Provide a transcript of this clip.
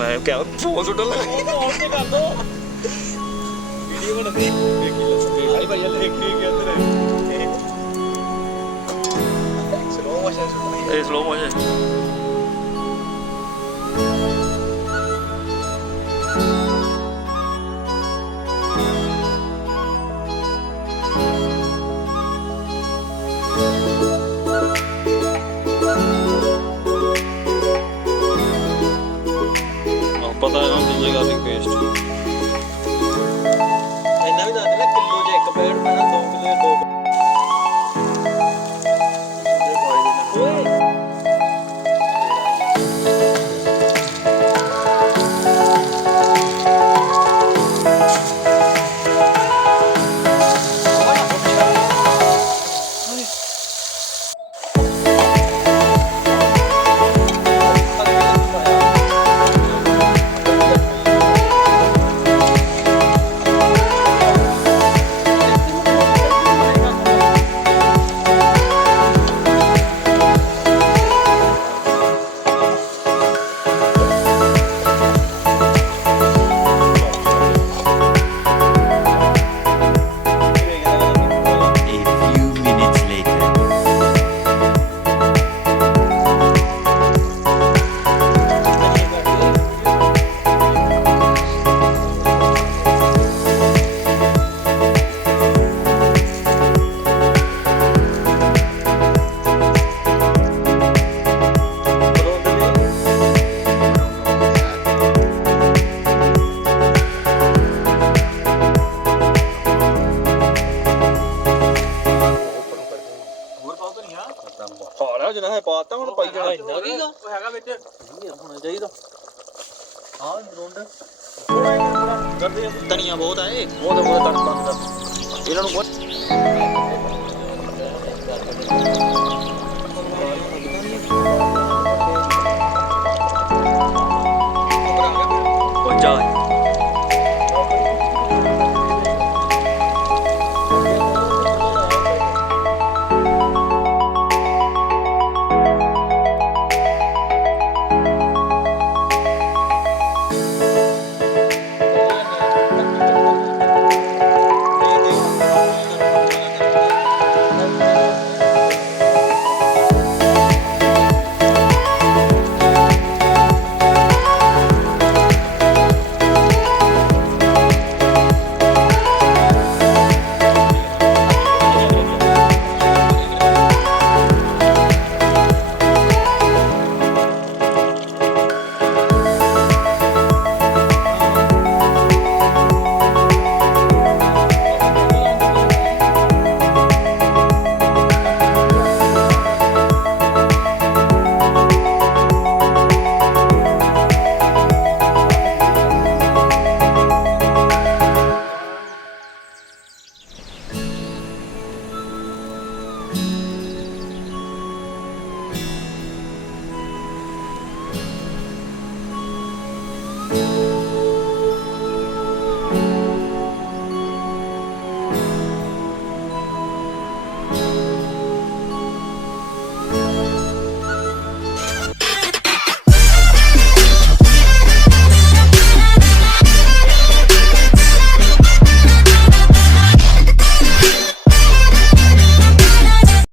मैं क्या phone suit लगा फोन से कर दो वीडियो बना दी भाई भाई देखी के अंदर slow motion a slow motion पता है ना तुझे गार्लिक पेस्ट इतना भी जाने ना किलो जे एक पैकेट में ना 2 किलो 2 ओए हाड़ा जना है पाता हूं पाई जाना ਇੰਨਾ ਕੀਗਾ ਉਹ ਹੈਗਾ ਵਿੱਚ होना चाहिए ਹਾਂ ਰੋਂਡ धनिया बहुत है बहुत तड़का इन्हों